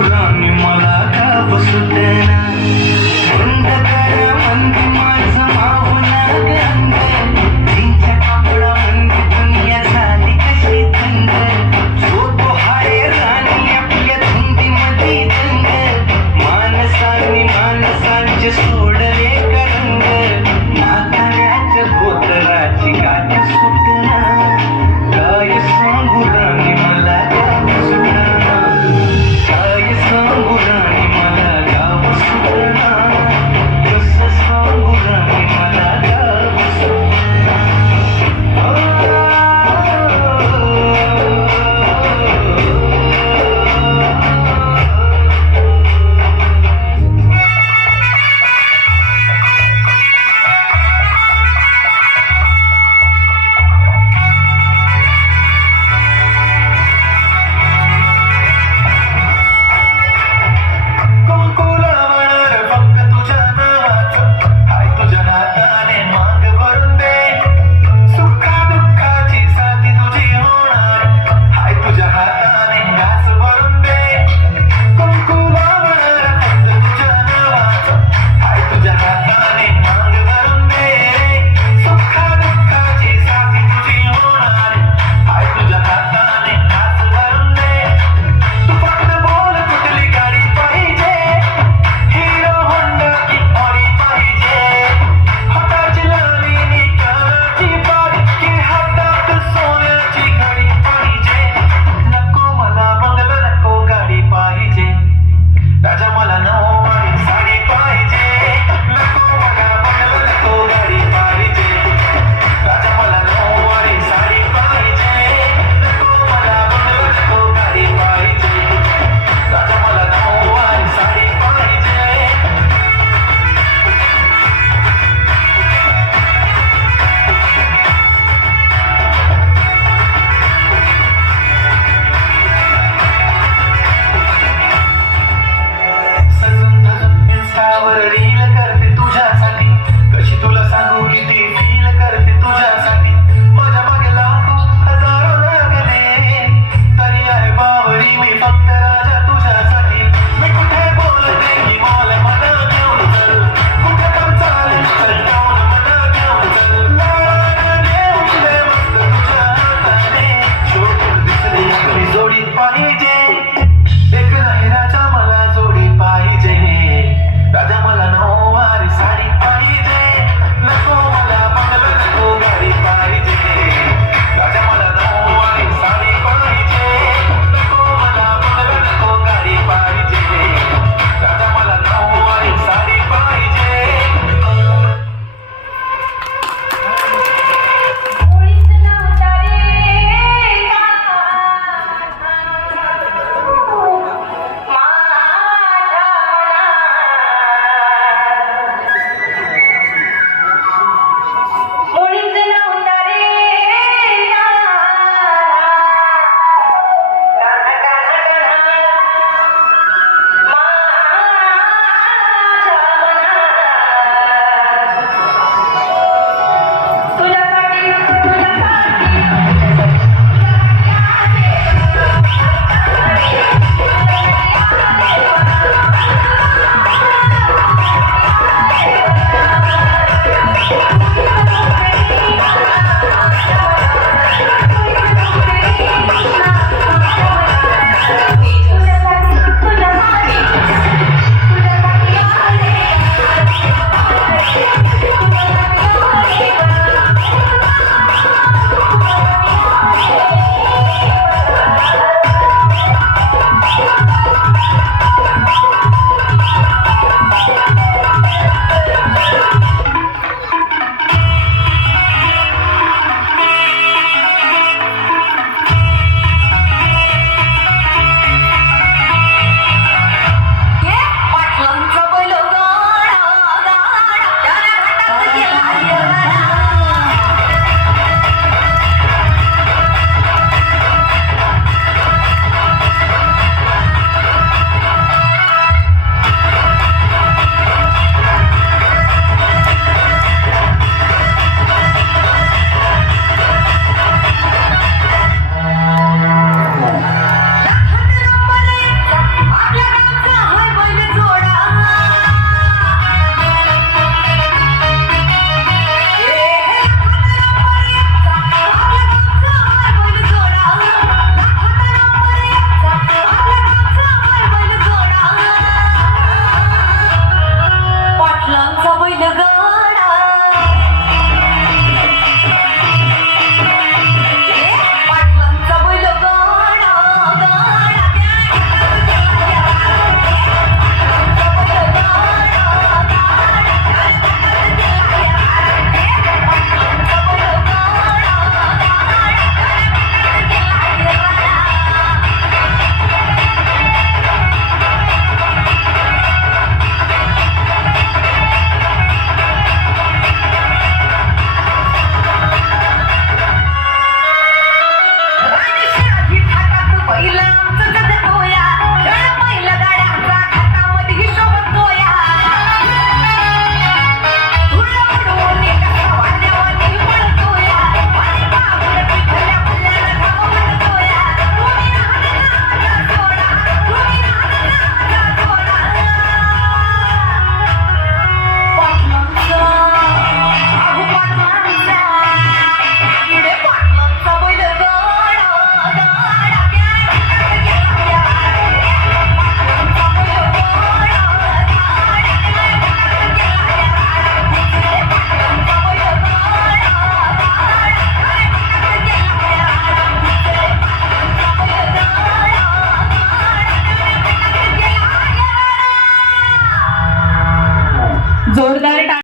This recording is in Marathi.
मोराने मला का बसते